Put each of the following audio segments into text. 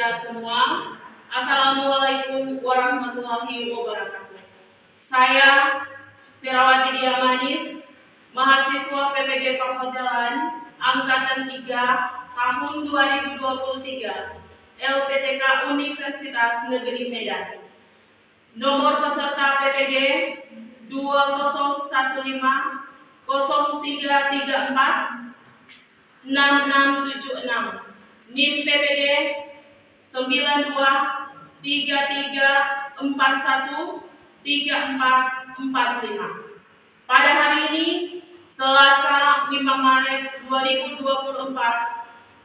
kita semua. Assalamualaikum warahmatullahi wabarakatuh. Saya Firawati Diamanis, mahasiswa PPG Perhotelan Angkatan 3 tahun 2023, LPTK Universitas Negeri Medan. Nomor peserta PPG 2015 0334 6676, NIM PPG 9233413445. Pada hari ini, Selasa 5 Maret 2024,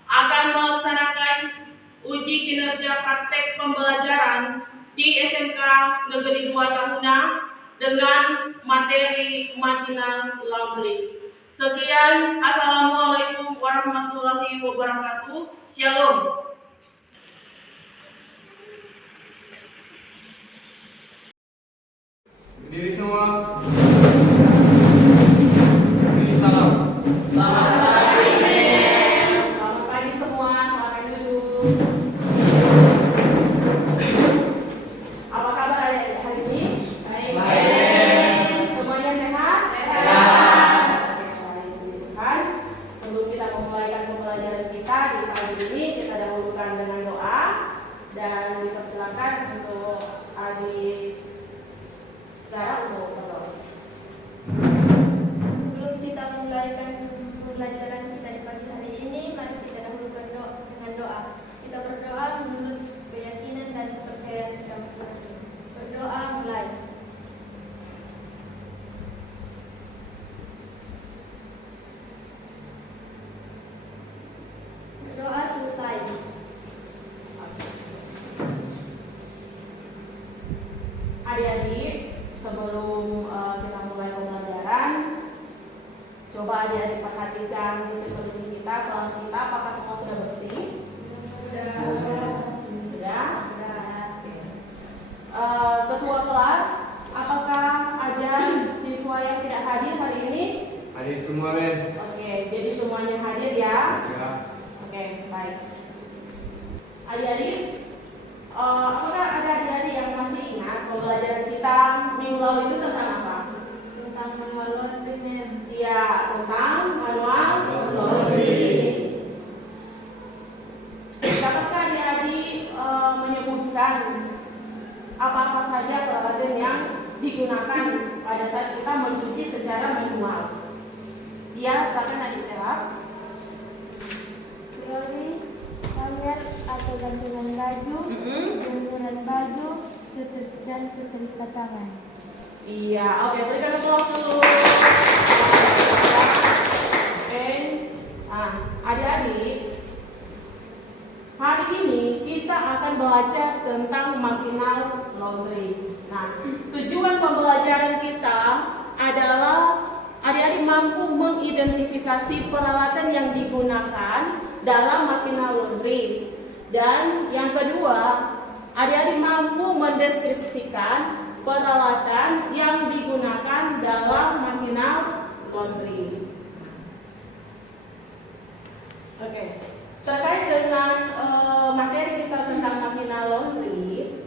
akan melaksanakan uji kinerja praktek pembelajaran di SMK Negeri 2 Tahuna dengan materi Marginal Laundry. Sekian, Assalamualaikum warahmatullahi wabarakatuh. Shalom. Berdiri semua. Beri salam. Selamat pagi semua. Selamat duduk. Apa kabar hari ini? Baik. Semuanya sehat? Sehat. Kan? Sebelum kita memulaikan pembelajaran kita di pagi ini, kita dahulukan dengan doa dan dipersilakan untuk adik Sarah untuk berdoa. Sebelum kita memulaikan pembelajaran kita di pagi hari ini, mari kita dahulukan dengan doa. Kita berdoa menurut keyakinan dan kepercayaan kita masing-masing. Berdoa mulai. Berdoa selesai. Adik-adik, sebelum kita mulai pembelajaran, coba adik-adik perhatikan di sekeliling kita, kelas kita, apakah semua sudah bersih? Sudah? Ketua kelas, apakah ada siswa yang tidak hadir hari ini? Hadir semua, Ben. Oke, jadi semuanya hadir ya? Ya. Oke, baik. Adik-adik, apakah ada adik-adik yang masih ingat pembelajaran kita minggu lalu itu tentang apa? Tentang manual laundry. Iya, tentang manual laundry. Dapatkah adik-adik menyebutkan apa-apa saja peralatan yang digunakan pada saat kita mencuci secara manual? Iya, silakan adik Serap. Troli, hanger atau gantungan baju, jemuran baju, dan setrika tangan. Iya, oke, berikan aplaus dulu. Oke, adik-adik, hari ini kita akan belajar tentang makinal laundry. Nah, tujuan pembelajaran kita adalah adik-adik mampu mengidentifikasi peralatan yang digunakan dalam makinal laundry. Dan yang kedua, adik-adik mampu mendeskripsikan peralatan yang digunakan dalam makinal laundry. Oke, terkait dengan materi kita tentang makinal laundry,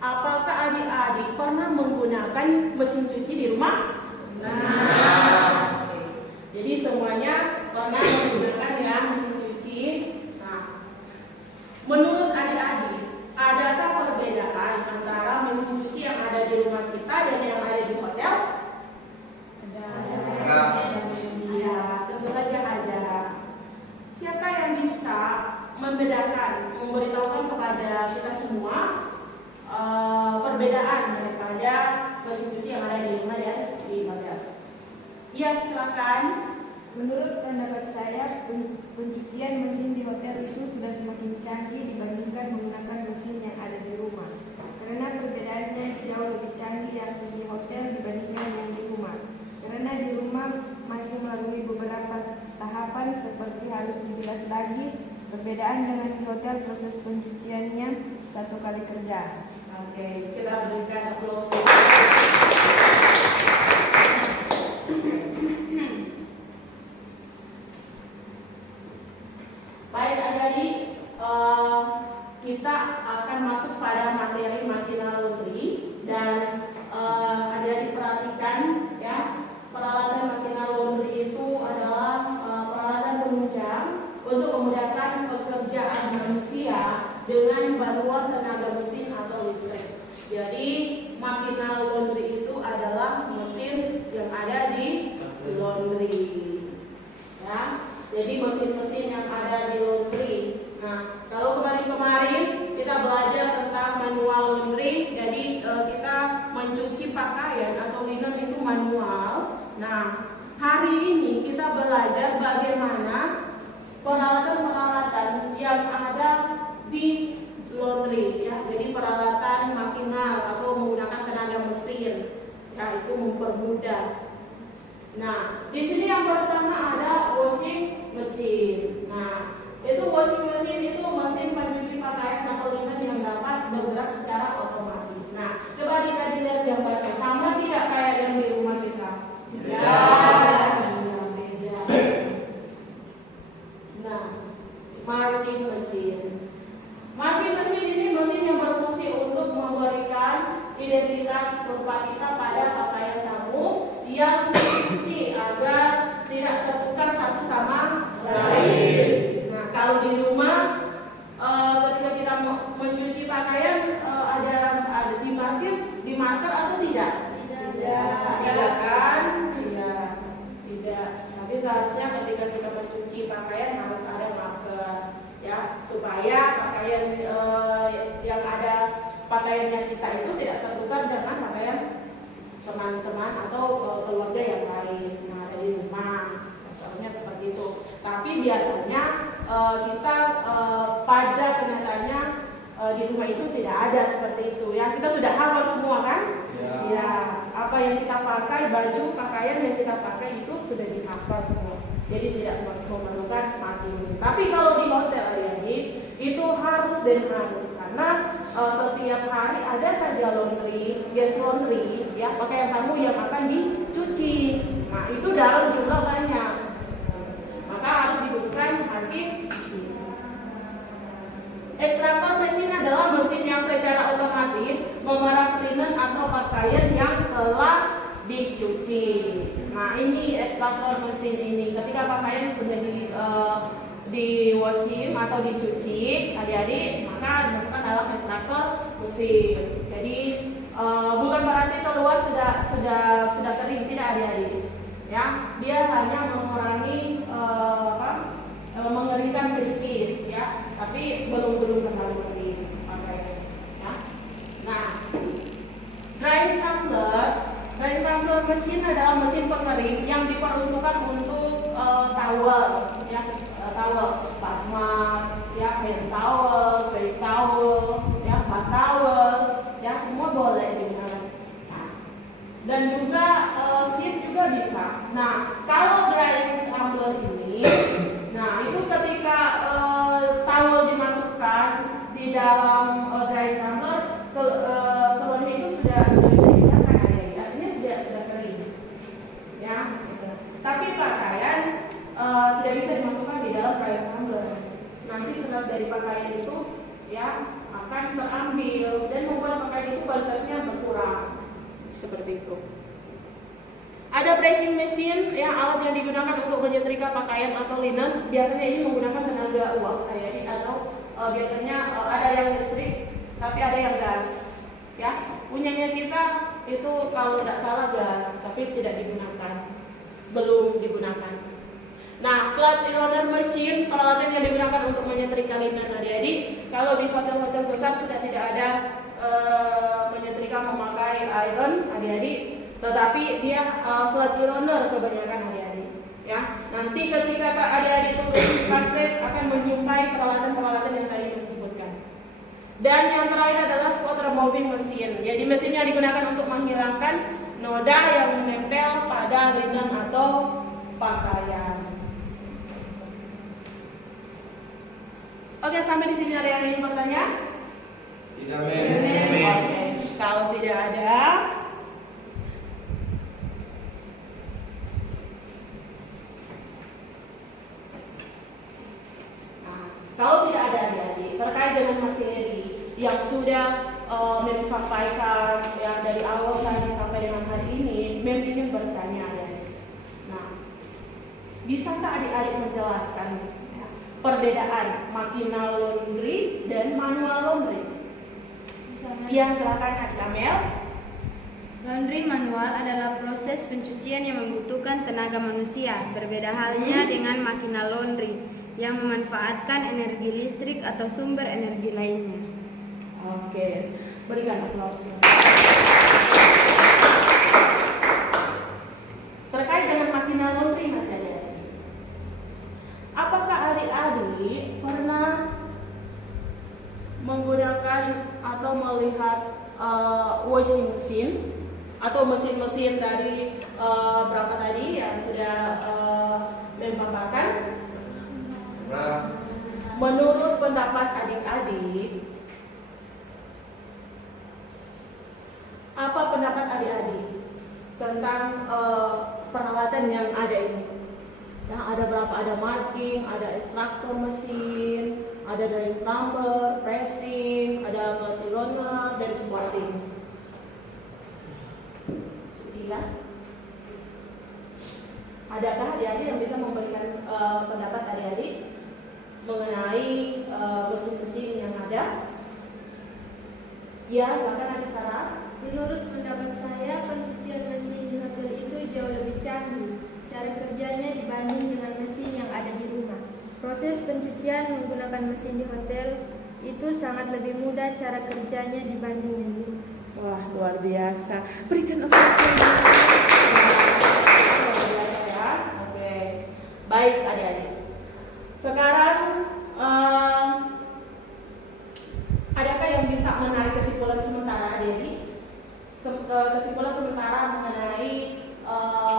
apakah adik-adik pernah menggunakan mesin cuci di rumah? Oke. Jadi semuanya pernah menggunakan ya mesin cuci. Nah, menurut adik-adik, adakah perbedaan antara mesin cuci yang ada di rumah kita dan yang ada di hotel? Ada. Iya, tentu saja ada. Siapa yang bisa membedakan, memberitahukan kepada kita semua perbedaan daripada mesin cuci yang ada di rumah dan di hotel? Iya, silakan. Menurut pendapat saya, pencucian mesin di hotel itu sudah semakin canggih dibandingkan menggunakan mesin yang ada di rumah. Karena perbedaannya jauh lebih canggih yang di hotel dibandingkan yang di rumah. Karena di rumah masih melalui beberapa tahapan seperti harus dibilas lagi. Perbedaan dengan di hotel, proses pencuciannya satu kali kerja. Oke, kita berikan aplaus. Baik adik-adik, pekerjaan manusia dengan bantuan tenaga mesin atau listrik. Jadi makina laundry itu adalah mesin yang ada di laundry. Ya, jadi mesin-mesin yang ada di laundry. Nah, kalau kemarin-kemarin kita belajar tentang manual laundry, jadi kita mencuci pakaian atau linen itu manual. Nah, hari ini kita belajar bagaimana peralatan-peralatan yang ada di laundry, ya. Jadi peralatan makinal atau menggunakan tenaga mesin, ya, itu mempermudah. Nah, di sini yang pertama ada washing machine. Nah, itu washing machine itu mesin pencuci pakaian atau linen yang dapat bergerak secara otomatis. Nah, coba dilihat gambarnya, sama tidak kayak yang di rumah kita? Beda. Beda. Nah, marking machine. Marking machine ini mesin yang berfungsi untuk memberikan identitas tempat kita pada pakaian kamu yang dicuci agar tidak tertukar satu sama lain. Nah, kalau di rumah ketika kita mencuci pakaian ada di marker atau tidak? Tidak kan? Tidak. Tapi seharusnya ketika kita mencuci pakaian harus ada marker, ya, supaya pakaian yang ada pakaiannya kita itu tidak tertukar dengan pakaian teman-teman atau keluarga yang lain. Nah, dari rumah, misalnya seperti itu. Tapi biasanya kita pada kenyataannya di rumah itu tidak ada seperti itu, ya. Kita sudah hafal semua kan? Ya. Apa yang kita pakai, baju, pakaian yang kita pakai itu sudah dihafal semua. Jadi tidak memerlukan marking mesin. Tapi kalau di hotel ini itu harus dan harus, karena setiap hari ada saja laundry, guest laundry, ya, pakaian tamu yang akan dicuci. Nah, itu dalam jumlah banyak, maka harus dibutuhkan marking mesin. Ekstraktor mesin adalah mesin yang secara otomatis memeras linen atau pakaian yang telah dicuci. Nah, ini ekstraktor mesin ini. Ketika pakaian sudah di washing atau dicuci, adik-adik, maka dimasukkan dalam ekstraktor mesin. Jadi bukan berarti keluar sudah kering, tidak, adik-adik. Ya, dia hanya mengurangi mengeringkan sedikit, ya, tapi belum terlalu kering pakaian, ya. Nah, drying tumbler mesin adalah mesin pengering yang diperuntukkan untuk towel, ya, towel, batmat, ya, hand towel, face towel, ya, bath towel, ya, semua boleh digunakan. Nah, dan juga sheet juga bisa. Nah, kalau drying tumbler ini, nah, itu ketika towel dimasukkan di dalam drying tumbler, keluarnya itu sudah bisa digunakan, artinya sudah kering, ya. Tapi pakaian tidak bisa dimasukkan di dalam drying tumbler. Nanti serat dari pakaian itu, ya, akan terambil dan membuat pakaian itu kualitasnya berkurang, seperti itu. Ada pressing machine, ya, alat yang digunakan untuk menyetrika pakaian atau linen. Biasanya ini menggunakan tenaga uap, atau biasanya ada yang listrik, tapi ada yang gas, ya. Punyanya kita itu kalau tidak salah gas, tapi tidak digunakan, belum digunakan. Nah, cloth ironer machine, peralatan yang digunakan untuk menyetrika linen, adik-adik. Kalau di hotel-hotel besar sudah tidak ada menyetrika memakai iron, adik-adik. Tetapi dia flat ironer kebanyakan, adik-adik, ya. Nanti ketika adik-adik itu praktek akan menjumpai peralatan-peralatan yang tadi disebutkan. Dan yang terakhir adalah spot removing machine. Jadi mesinnya digunakan untuk menghilangkan noda yang menempel pada linen atau pakaian. Oke, sampai di sini ada yang ingin bertanya? Tidak, Mem. Oke, kalau tidak ada, kalau tidak ada, adik-adik, terkait dengan materi yang sudah Mem sampaikan, ya, dari awal tadi sampai dengan hari ini, Mem ingin bertanya, adik-adik. Nah, bisakah adik-adik menjelaskan, ya, perbedaan makina laundry dan manual laundry? Iya, silakan Adik Amel. Laundry manual adalah proses pencucian yang membutuhkan tenaga manusia, berbeda halnya dengan makina laundry yang memanfaatkan energi listrik atau sumber energi lainnya. Oke, berikan aplaus. Terkait dengan makina laundry Mas adik-adik, apakah adik-adik pernah menggunakan atau melihat washing machine atau mesin-mesin dari berapa tadi yang sudah membapakan? Nah, Menurut pendapat adik-adik, apa pendapat adik-adik tentang peralatan yang ada ini? Yang ada berapa? Ada marking, ada ekstraktor mesin, ada drying plumber, pressing, ada multi roller dan sporting. Iya. Adakah adik-adik yang bisa memberikan pendapat adik-adik mengenai mesin-mesin yang ada? Ya, silakan Adik Sarah. Menurut pendapat saya, pencucian mesin di hotel itu jauh lebih canggih cara kerjanya dibanding dengan mesin yang ada di rumah. Proses pencucian menggunakan mesin di hotel itu sangat lebih mudah cara kerjanya dibanding yang di rumah. Wah, luar biasa. Berikan aplaus. Luar biasa ya. Oke. Baik adik-adik. Sekarang adakah yang bisa menarik kesimpulan sementara adik-adik? Kesimpulan sementara mengenai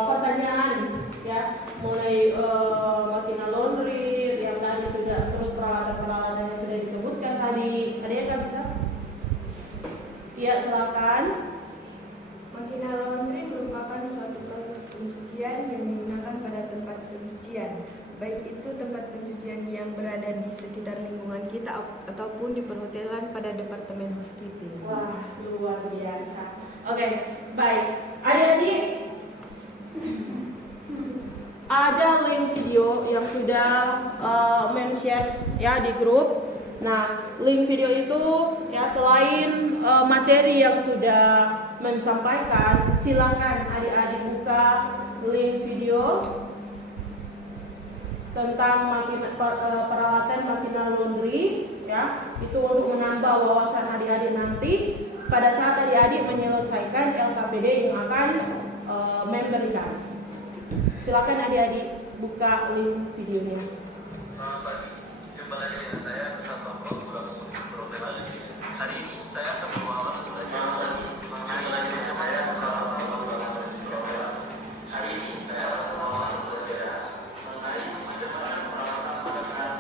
pertanyaan ya, mulai makina laundry yang tadi sudah, terus peralatan-peralatan yang sudah disebutkan tadi. Ada yang nggak bisa? Iya, silakan. Makina laundry merupakan suatu proses pencucian yang digunakan pada tempat pencucian, baik itu tempat pencucian yang berada di sekitar lingkungan kita ataupun di perhotelan pada departemen housekeeping. Wah, luar biasa. Oke, baik. Adik-adik, ada link video yang sudah men-share ya di grup. Nah, link video itu ya, selain materi yang sudah menyampaikan, silakan adik-adik buka link video tentang peralatan makina laundry ya, itu untuk menambah wawasan adik-adik nanti pada saat adik-adik menyelesaikan LKPD yang akan memberikan. Silakan adik-adik buka link videonya. Selamat pagi, jumpa lagi dengan saya Ustaz Sofro, Guru Perhotelan. Hari ini saya akan membawakan belajar mengenai lanjutnya saya hari ini saya akan membawakan belajar mengenai kebersihan peralatan makanan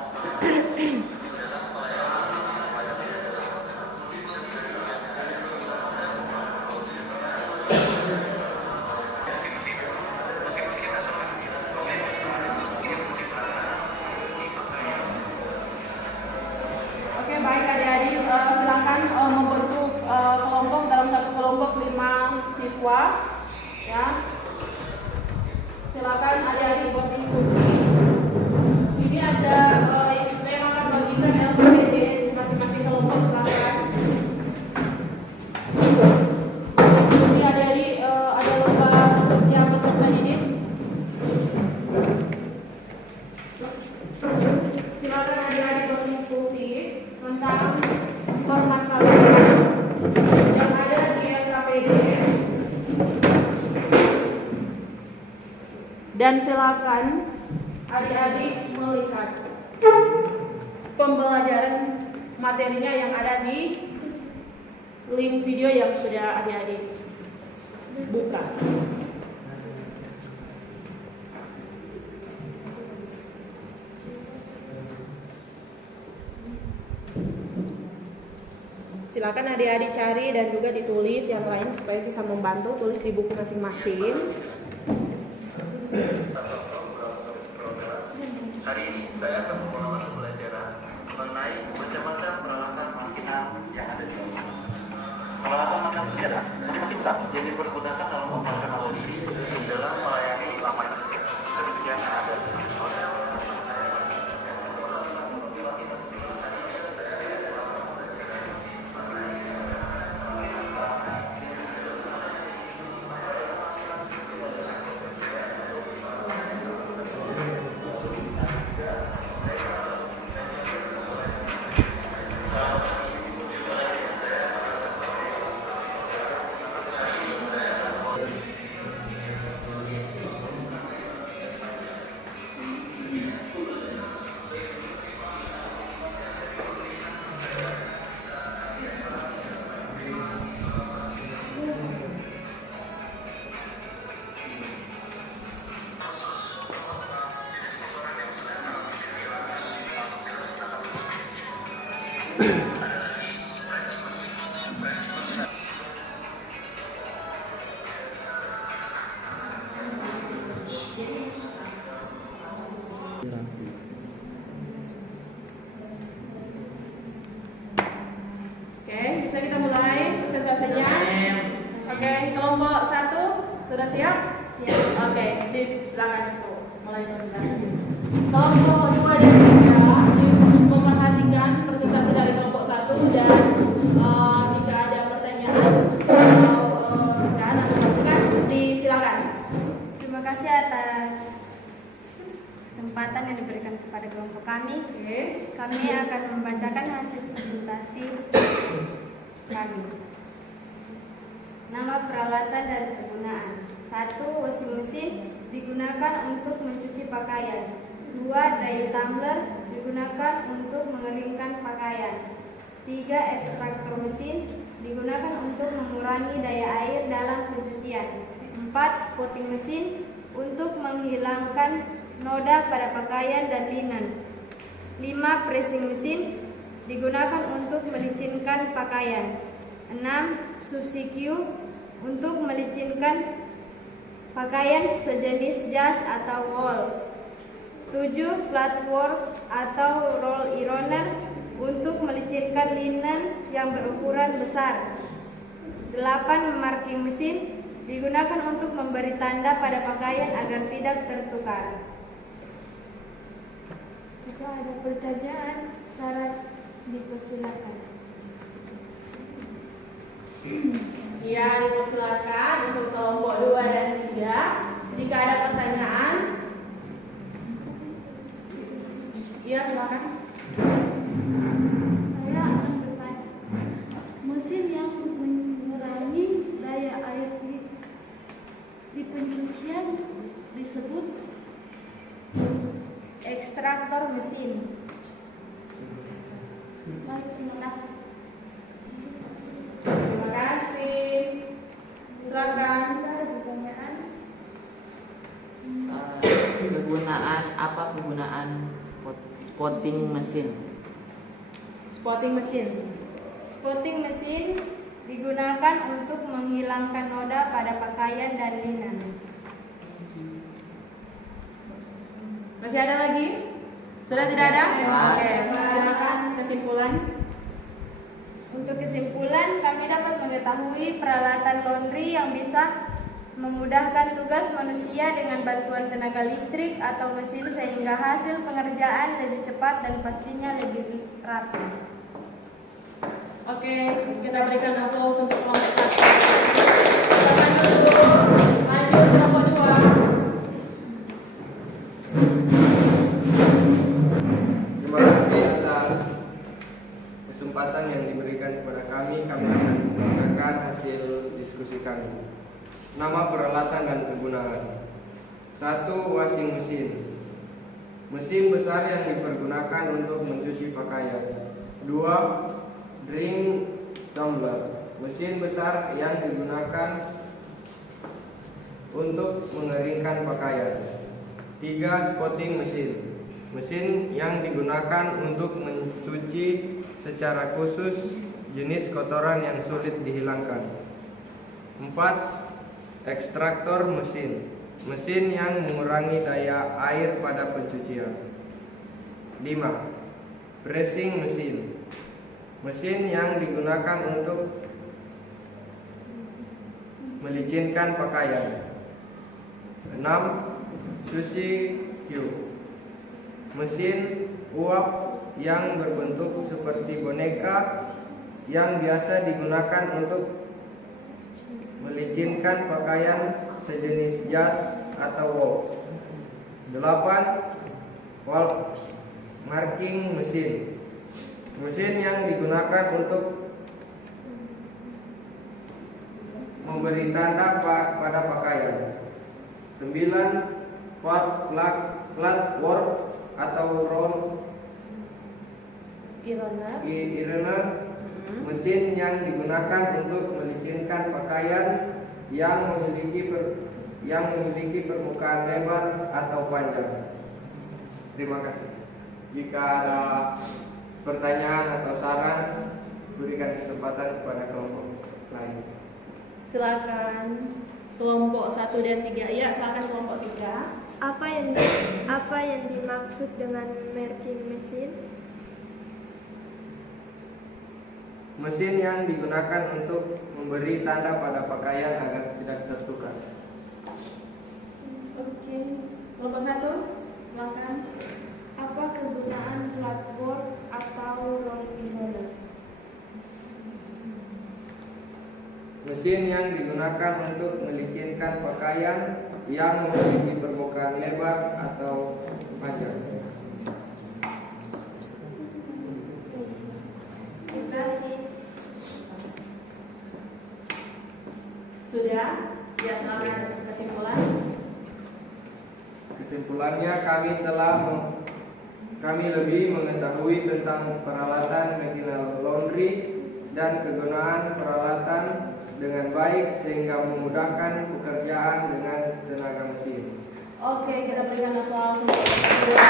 datang pelayanan supaya tidak Oke, baik adik-adik, silakan membentuk kelompok, dalam satu kelompok 5 siswa ya. Silakan adik-adik berdiskusi. Ini ada memang akan bagikan LKPD masing-masing kelompok, silakan. Diskusi adik-adik, ada lomba siap peserta didik. Silakan adik-adik berdiskusi tentang permasalahan yang ada di LKPD, dan silakan adik-adik melihat pembelajaran materinya yang ada di link video yang sudah adik-adik buka. Silakan adik-adik cari dan juga ditulis yang lain supaya bisa membantu, tulis di buku masing-masing. Hari ini saya akan membawakan pelajaran mengenai macam-macam peralatan makina yang ada di rumah. Peralatan makina adalah masing-masing besar yang dipergunakan dalam operasional laundry dalam melayani laman pekerjaan yang ada di hotel. Oke, bisa kita mulai presentasenya. Oke, kelompok 1 sudah siap? Siap. Oke, silakan mulai presentasi. Kelompok 2 dan 3 memperhatikan presentasi dari kelompok 1 dan jika ada pertanyaan atau masukan disilakan. Terima kasih atas kesempatan yang diberikan kepada kelompok kami. Oke. Kami akan membacakan hasil presentasi kami. Nama peralatan dan penggunaan. 1. Washing mesin digunakan untuk mencuci pakaian. 2. Dry tumbler digunakan untuk mengeringkan pakaian. 3. Ekstraktor mesin digunakan untuk mengurangi daya air dalam pencucian. 4. Spotting mesin untuk menghilangkan noda pada pakaian dan linen. 5. Pressing mesin digunakan untuk melicinkan pakaian. 6. Sushi Q untuk melicinkan pakaian sejenis jas atau wool. 7. Flatwork atau roll ironer untuk melicinkan linen yang berukuran besar. 8. Marking mesin digunakan untuk memberi tanda pada pakaian agar tidak tertukar. Jika ada pertanyaan, syarat dipersilakan. Ya, dipersilakan untuk kelompok 2 dan 3. Jika ada pertanyaan, ya silakan. Saya akan bertanya, mesin yang mengurangi daya air di pencucian disebut Ekstraktor mesin. baik, terima kasih. Terima kasih. Silakan. Kegunaan spotting mesin? Spotting mesin. Spotting mesin digunakan untuk menghilangkan noda pada pakaian dan linen. Masih ada lagi? Sudah tidak ada? Mas. Oke, silakan kesimpulan. Untuk kesimpulan, kami dapat mengetahui peralatan laundry yang bisa memudahkan tugas manusia dengan bantuan tenaga listrik atau mesin sehingga hasil pengerjaan lebih cepat dan pastinya lebih rapi. Oke, kita berikan aplaus untuk kelompok 1. Lanjut kelompok 2. Terima kasih atas kesempatan yang diberikan kepada kami. Kami akan membacakan hasil diskusi kami. Nama peralatan dan kegunaan. 1. Washing mesin. Mesin besar yang dipergunakan untuk mencuci pakaian. 2. Drying tumbler. Mesin besar yang digunakan untuk mengeringkan pakaian. 3. Spotting mesin. Mesin yang digunakan untuk mencuci secara khusus jenis kotoran yang sulit dihilangkan. 4. Ekstraktor mesin. Mesin yang mengurangi daya air pada pencucian. 5. Pressing mesin. Mesin yang digunakan untuk melicinkan pakaian. 6. Sushi Q. Mesin uap yang berbentuk seperti boneka yang biasa digunakan untuk melicinkan pakaian sejenis jas atau wool. 8. Wall marking mesin. Mesin yang digunakan untuk memberi tanda pada pakaian. 9. Flatwork atau roll ironer. Mesin yang digunakan untuk melicinkan pakaian yang memiliki permukaan lebar atau panjang. Terima kasih. Jika ada pertanyaan atau saran, berikan kesempatan kepada kelompok lain. Silakan kelompok 1 dan 3. Ya, silakan kelompok 3. Apa yang dimaksud dengan marking mesin? Mesin yang digunakan untuk memberi tanda pada pakaian agar tidak tertukar. Oke. Kelompok 1, silakan. Apa kegunaan flatboard atau rolling roller? Mesin yang digunakan untuk melicinkan pakaian yang memiliki permukaan lebar atau panjang. Terima kasih. Sudah? Ya, silakan kesimpulan. Kesimpulannya kami lebih mengetahui tentang peralatan makinal laundry dan kegunaan peralatan dengan baik sehingga memudahkan pekerjaan dengan tenaga mesin. Oke, kita berikan aplaus untuk kedua.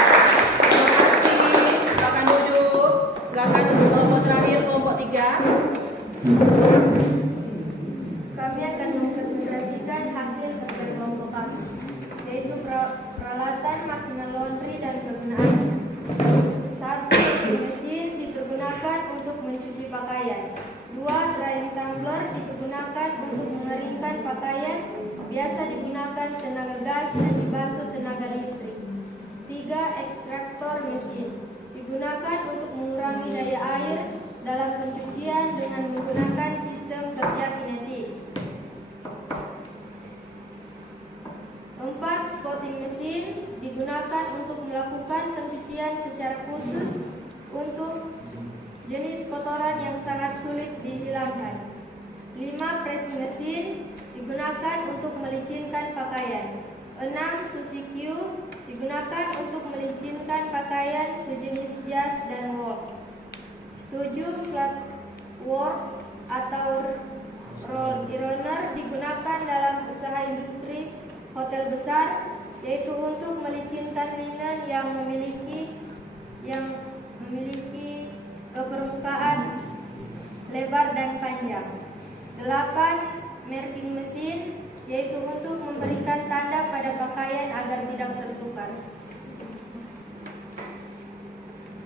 Terima kasih. Silakan duduk. Silakan kelompok terakhir, kelompok 3. Kami akan mempresentasikan hasil kerja kelompok kami, yaitu peralatan makinal laundry dan kegunaannya. 1. Mesin dipergunakan untuk mencuci pakaian. 2. Drying tumbler dipergunakan untuk mengeringkan pakaian, biasa digunakan tenaga gas dan dibantu tenaga listrik. 3. Ekstraktor mesin digunakan untuk mengurangi daya air dalam pencucian dengan menggunakan sistem kerja kinetik. 4. Spotting mesin digunakan untuk melakukan pencucian secara khusus untuk jenis kotoran yang sangat sulit dihilangkan. 5. Pressing mesin digunakan untuk melicinkan pakaian. 6. Sushi Q digunakan untuk melicinkan pakaian sejenis jas dan work. 7. Cloth work atau roll ironer digunakan dalam usaha industri hotel besar, yaitu untuk melicinkan linen yang memiliki permukaan lebar dan panjang. 8. Marking mesin, yaitu untuk memberikan tanda pada pakaian agar tidak tertukar.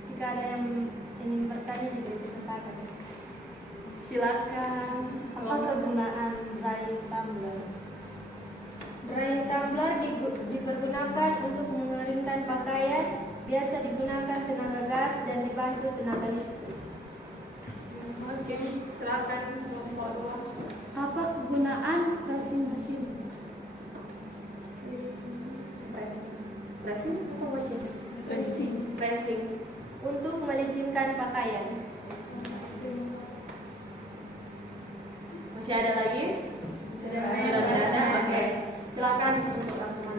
Jika ada yang ingin bertanya, diberi kesempatan. Silakan. Apa kegunaan drying tumbler? Drying tumbler dipergunakan untuk mengeringkan pakaian, biasa digunakan tenaga gas dan dibantu tenaga listrik. Oke, silakan kelompok 2. Apa kegunaan pressing mesin? Pressing atau washing? Pressing. Untuk melicinkan pakaian. Masih ada lagi? Sudah ada. Oke. Silakan untuk teman-teman.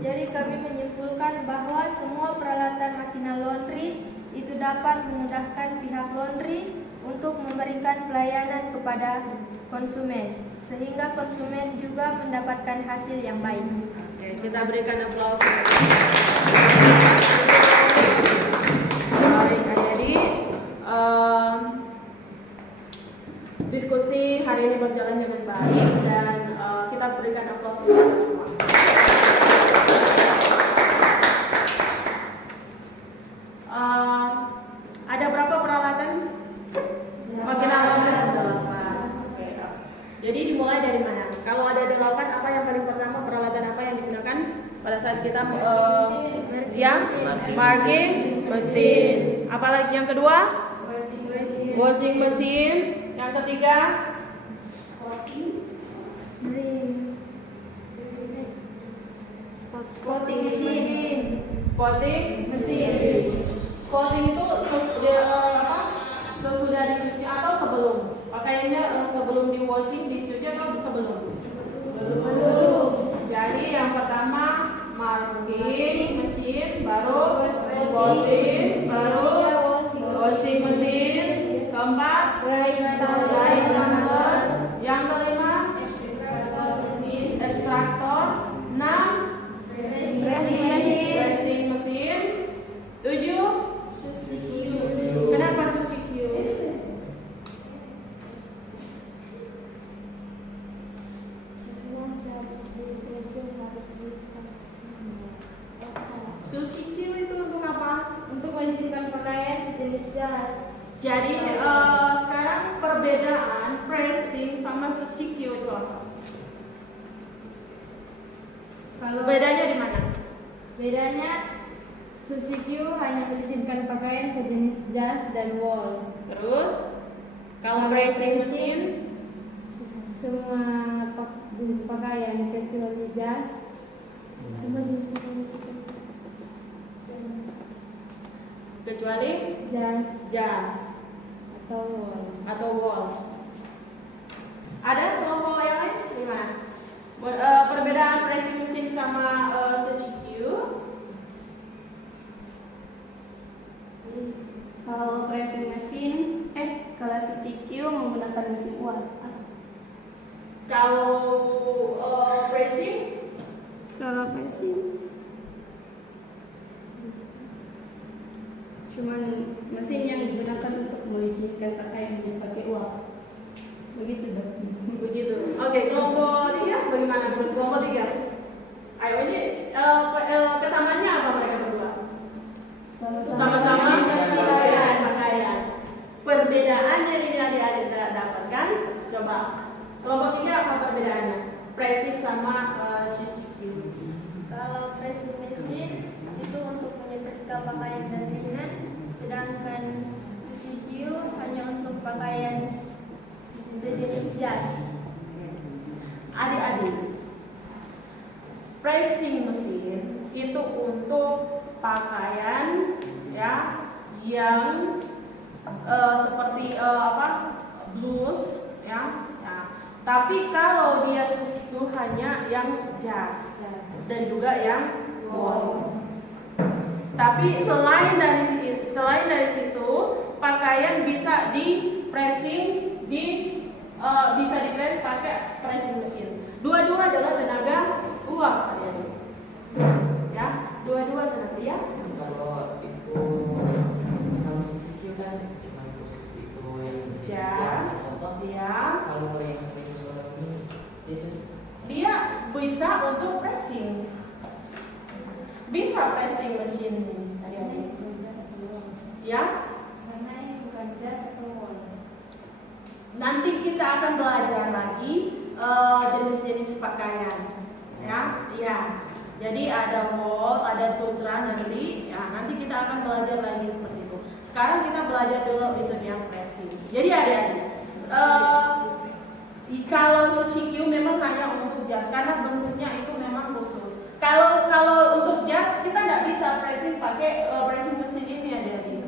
Jadi kami menyimpulkan bahwa semua peralatan makinal laundry itu dapat memudahkan pihak laundry untuk memberikan pelayanan kepada konsumen, sehingga konsumen juga mendapatkan hasil yang baik. Oke, kita berikan aplaus. Baik, jadi diskusi hari ini berjalan dengan baik dan kita berikan aplaus untuk kita semua. Ada berapa peralatan? Makinal laundry? 8. Oke. Jadi dimulai dari mana? Kalau ada 8, apa yang paling pertama, peralatan apa yang digunakan pada saat kita yang marking mesin? Apalagi yang kedua? Washing mesin. Yang ketiga? Spotting mesin. Spotting mesin. Spotting itu sesudah dicuci atau sebelum? Pakaiannya sebelum di washing dicuci atau sebelum? Sebelum. Jadi yang pertama marking mesin, baru washing, baru washing mesin. Keempat drying tumbler. Yang kelima ekstraktor. 6 pressing mesin. 7 Sushi Q. Jadi sekarang perbedaan pressing sama Sushikyo itu apa? Kalau Bedanya di mana? bedanya Sushikyo hanya mengizinkan pakaian sejenis jas dan wol. Terus kalau pressing mesin Semua jenis pakaian kecuali jas. Semua jenis pakaian kecuali jas atau wol. Ada kelompok yang lain gimana? Perbedaan pressing mesin sama Sushikyo? Kalau pressing mesin, kalau Sushikyo menggunakan mesin uap. Kalau pressing Kalau pressing cuman mesin yang digunakan untuk mengizinkan pakaian yang pakai uap. Begitu dong. begitu. Oke, kelompok 3 bagaimana? Kelompok 3. Ayo ini kesamaannya apa mereka berdua? Sama-sama pakaian. Perbedaan yang ini adik-adik dapatkan, coba. Kelompok 3 apa perbedaannya? Pressing sama Sushikyo. Kalau pressing mesin itu untuk menyetrika pakaian dan ringan, sedangkan Sushikyo hanya untuk pakaian sejenis jas. Adik-adik, pressing mesin itu untuk pakaian ya yang seperti blus ya. Tapi kalau dia Sushikyo hanya yang jas dan juga yang wol. Tapi selain dari situ, pakaian bisa di pressing bisa di press pakai pressing mesin. Dua-dua adalah tenaga uap adik-adik. Ya, dua-dua tenaga ya. Kalau Sushikyo kan cuma khusus itu yang Jas, ya. Kalau yang suara ini itu Dia bisa untuk pressing. Bisa pressing mesin adik-adik. Ya. Karena ini bukan jas atau wol. Nanti kita akan belajar lagi jenis-jenis pakaian. Ya. Jadi ada wol, ada sutra nanti. Ya, nanti kita akan belajar lagi seperti itu. Sekarang kita belajar dulu itu yang pressing. Jadi adik-adik, kalau Sushikyo memang hanya untuk jas karena bentuknya itu memang khusus. Kalau untuk jas kita nggak bisa pressing pakai pressing mesin ini adik-adik.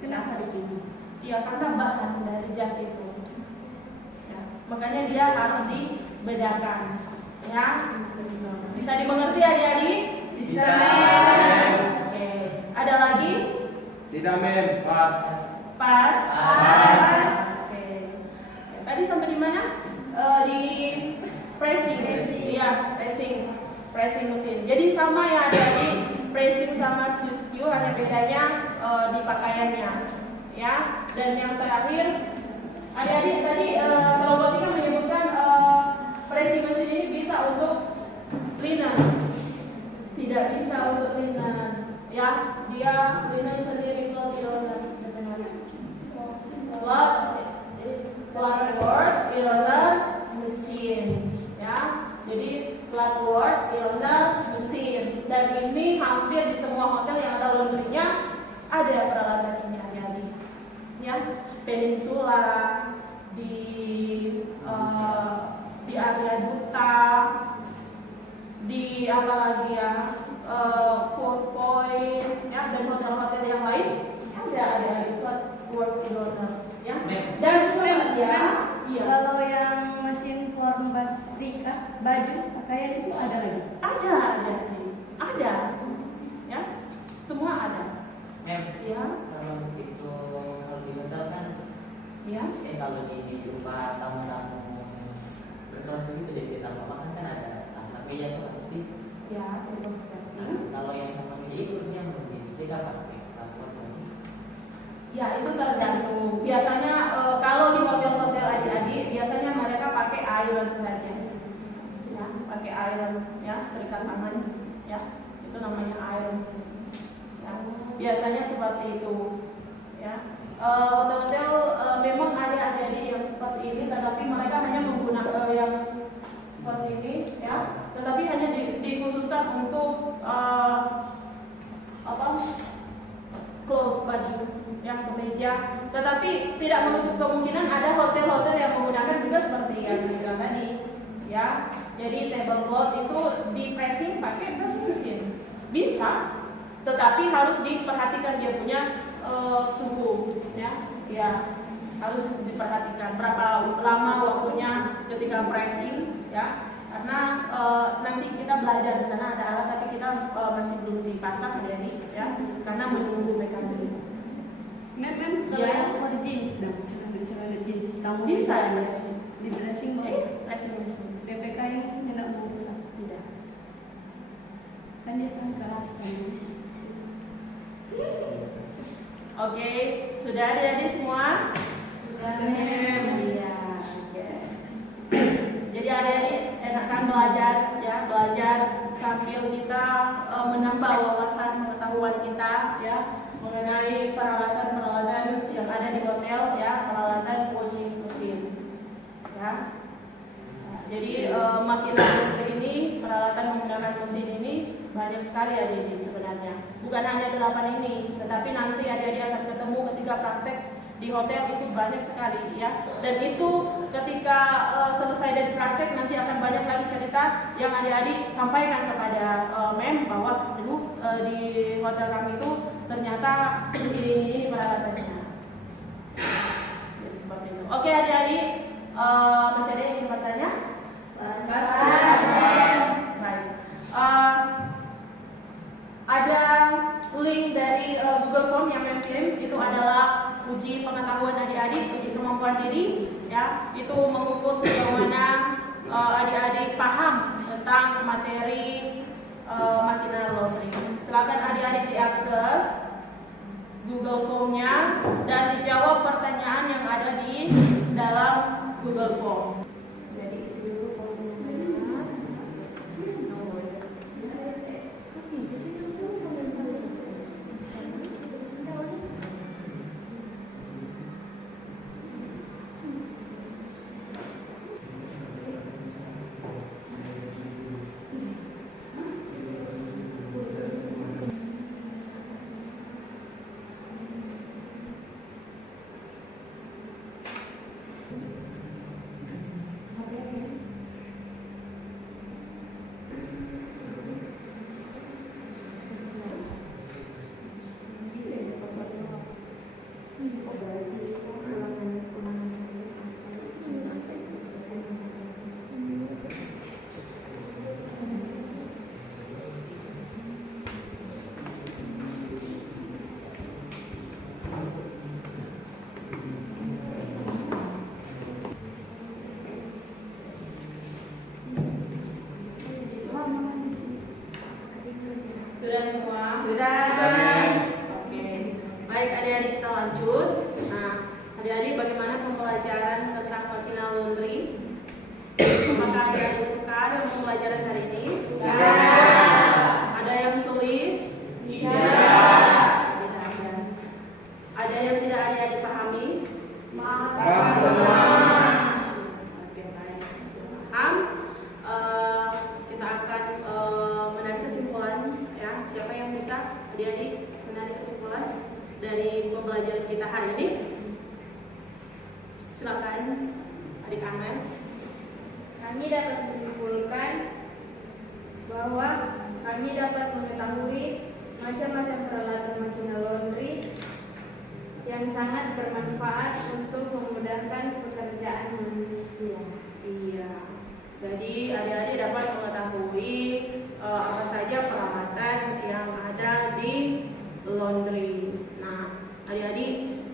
Kenapa begini? Ya karena bahan dari jas itu. Ya, makanya dia harus dibedakan. Ya, bisa dimengerti adik-adik? Bisa. Oke. Ada lagi? Tidak, Mem. Pas. Pas. Oke. Tadi sampai di mana? Di pressing. Iya, pressing mesin. Jadi sama ya adik-adik, pressing sama Sushikyo hanya bedanya di pakaiannya. Ya. Dan yang terakhir, adik-adik tadi kelompok 3 menyebutkan pressing mesin ini bisa untuk linen. Tidak bisa untuk linen. Ya, dia linen sendiri kalau tidak Flatboard ironer mesin, ya. Jadi flatboard ironer mesin. Dan ini hampir di semua hotel yang ada laundry-nya ada peralatan ini adik-adik. Ya, Peninsula di area Duta, di apa lagi ya, Four Point, ya, dan hotel-hotel yang lain ada flatboard ironer. Ya. Dan juga iya. Kalau yang mesin form plastik baju pakaian itu ada lagi? Ada. Ya, semua ada. Mem, Ya. kalau itu kalau di hotel kan Ya. kalau di jumpa tamu-tamu berkelas begitu deh, kita makan kan ada anak meja itu pasti. Ya, terus Nah, kalau yang sama meja itu dia logistik apa? ya itu tergantung. Biasanya kalau di hotel-hotel adik-adik, biasanya mereka pakai iron saja. Ya, pakai iron, ya, setrika tangan, ya, itu namanya iron. Ya, biasanya seperti itu, ya. hotel-hotel memang ada adik-adik yang seperti ini, tetapi mereka hanya menggunakan yang seperti ini, ya. Tetapi hanya dikhususkan untuk cloth, baju, ya, kemeja. Tetapi tidak menutup kemungkinan ada hotel-hotel yang menggunakan juga seperti yang dibilang tadi, ya. Jadi tablecloth itu di pressing pakai pressing mesin, bisa, tetapi harus diperhatikan dia punya suhu, ya, harus diperhatikan berapa lama waktunya ketika pressing, ya. Karena nanti kita belajar di sana ada alat, tapi kita masih belum dipasang ya, karena menunggu mereka dulu. Mem, kalau Ya. yang for jeans dong, celana jeans, kamu Bisa ya, dressing. di dressing boleh. Pressing mesin. PPK ini tidak mau rusak, Tidak. kan dia kan kelas kan. Oke, sudah adik-adik semua? Sudah. Iya, oke. Jadi adik-adik enakan belajar, ya, belajar sambil kita menambah wawasan pengetahuan kita, ya, mengenai peralatan-peralatan yang ada di hotel, ya, peralatan mesin, ya. Nah, jadi makinan ini, peralatan menggunakan mesin ini banyak sekali adik-adik sebenarnya. Bukan hanya 8 ini, tetapi nanti adik-adik akan ketemu ketika praktek di hotel itu banyak sekali, ya. Dan itu ketika selesai dari praktek nanti akan banyak lagi cerita yang adik-adik sampaikan kepada mem bahwa dulu di hotel kami itu ternyata ini peralatannya. Jadi seperti itu. Oke adik-adik, masih ada yang ingin bertanya? Baik. Ada link dari Google Form yang mem kirim, itu adalah uji pengetahuan adik-adik, uji kemampuan diri, ya. Itu mengukur sejauh mana adik-adik paham tentang materi makina laundry. Silakan adik-adik diakses Google Form-nya dan dijawab pertanyaan yang ada di dalam Google Form. Jadi isi dulu formnya. Sudah semua? Sudah. Oke. Baik adik-adik, kita lanjut. Nah, adik-adik bagaimana pembelajaran tentang makina laundry? Apakah adik-adik suka dengan pembelajaran hari ini? Ya. Ada yang sulit? Ya. Tidak ada. Ada yang tidak adik-adik pahami? Paham semua. Oke, baik. Paham? Kita akan menarik kesimpulan, ya. Siapa yang bisa adik-adik menarik kesimpulan dari pembelajaran kita hari ini? Silakan, adik Amen. Kami dapat menyimpulkan bahwa kami dapat mengetahui macam-macam peralatan makina laundry yang sangat bermanfaat untuk memudahkan pekerjaan manusia. Iya. Jadi adik-adik dapat mengetahui apa saja peralatan yang ada di laundry. Nah, adik-adik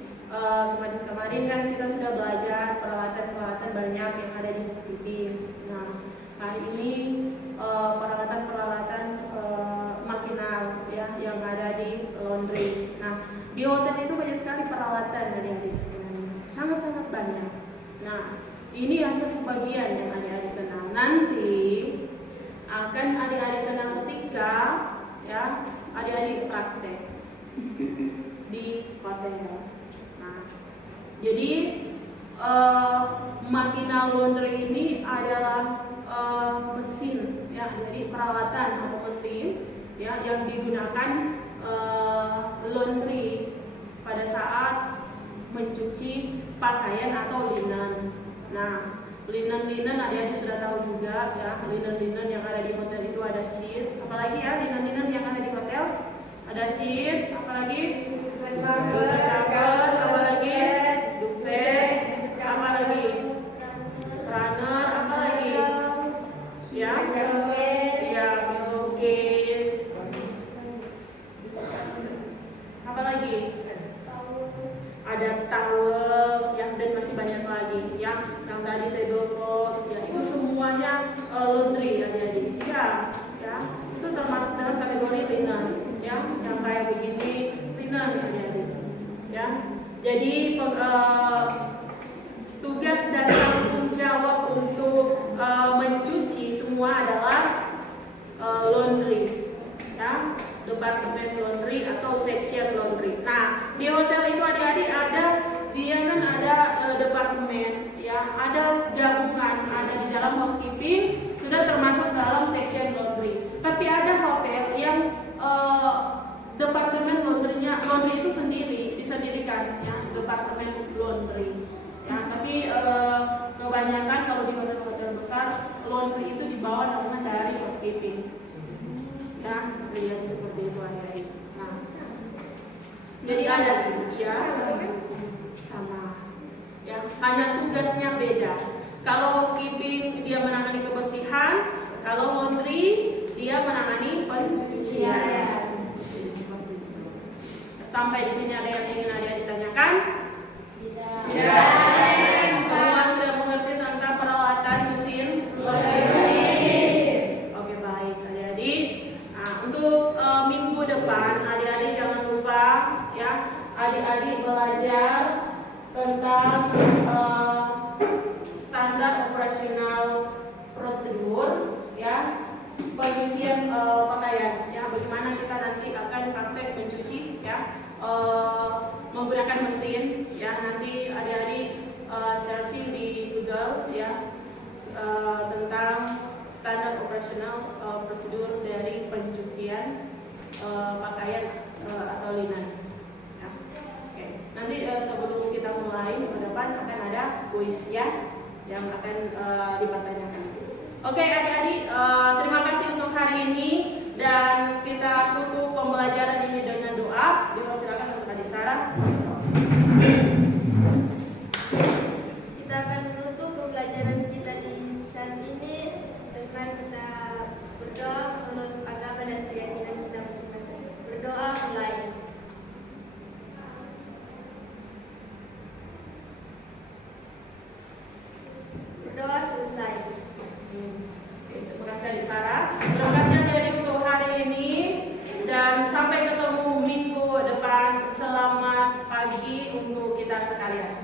kemarin kan kita sudah belajar peralatan-peralatan banyak yang ada di housekeeping. Nah, hari ini peralatan-peralatan makina, ya, yang ada di laundry. Nah, di hotel itu banyak sekali peralatan adik-adik sebenarnya, sangat-sangat banyak. Nah, ini hanya sebagian yang adik-adik kenal. Nanti akan adik-adik kenal ketika, ya, adik-adik praktek di hotel. Nah, Jadi makina laundry ini adalah mesin, ya, jadi peralatan atau mesin, ya, yang digunakan laundry pada saat mencuci pakaian atau linen. Nah, linen adik-adik sudah tahu juga, ya, linen yang ada di hotel itu ada sheet. Apalagi ya linen yang ada di hotel ada sheet, apalagi cover, apalagi duvet, apalagi runner, apalagi ya, pillowcase, apalagi ada towel, ya, dan masih banyak lagi, ya, yang tadi tablecloth, ya, itu semuanya laundry adik-adik, ya, itu termasuk dalam kategori linen, ya, yang kayak begini linen adik-adik, ya. Jadi tugas dan tanggung jawab untuk mencuci semua adalah laundry, ya, departemen laundry atau section laundry. Nah, di hotel itu adik-adik ada departemen, ya, ada gabungan, ada di dalam housekeeping sudah termasuk dalam section laundry. Tapi ada hotel yang departemen laundry itu disendirikan, ya, departemen laundry, ya. Tapi kebanyakan kalau di hotel-hotel besar laundry itu dibawa naungan dari housekeeping, ya, seperti itu adik-adik. Nah, jadi ada, ya, sama, ya, hanya tugasnya beda. Kalau housekeeping dia menangani kebersihan, kalau laundry dia menangani pencucian. Jadi seperti itu. Sampai di sini ada yang ingin adik-adik tanyakan? Tidak. Semua sudah mengerti tentang peralatan mesin laundry? Oke, baik adik-adik. Nah, untuk minggu depan adik-adik jangan lupa, ya, adik-adik belajar tentang standar operasional prosedur, ya, pencucian pakaian, ya, bagaimana kita nanti akan praktek mencuci, ya, menggunakan mesin, ya. Nanti adik-adik searching di Google, ya, tentang standar operasional prosedur dari pencucian pakaian atau linen, ya. Oke. Nanti sebelum kita mulai minggu depan akan ada kuis, ya, yang akan dipertanyakan. Oke adik-adik, terima kasih untuk hari ini dan kita tutup pembelajaran ini dengan doa. Dipersilakan untuk adik Sarah. Kita akan menutup pembelajaran kita di saat ini dengan kita berdoa menurut agama dan keyakinan kita masing-masing. Berdoa mulai. Berdoa selesai. Terima kasih adik Sarah. Terima kasih adik-adik untuk hari ini dan sampai ketemu minggu depan. Selamat pagi untuk kita sekalian.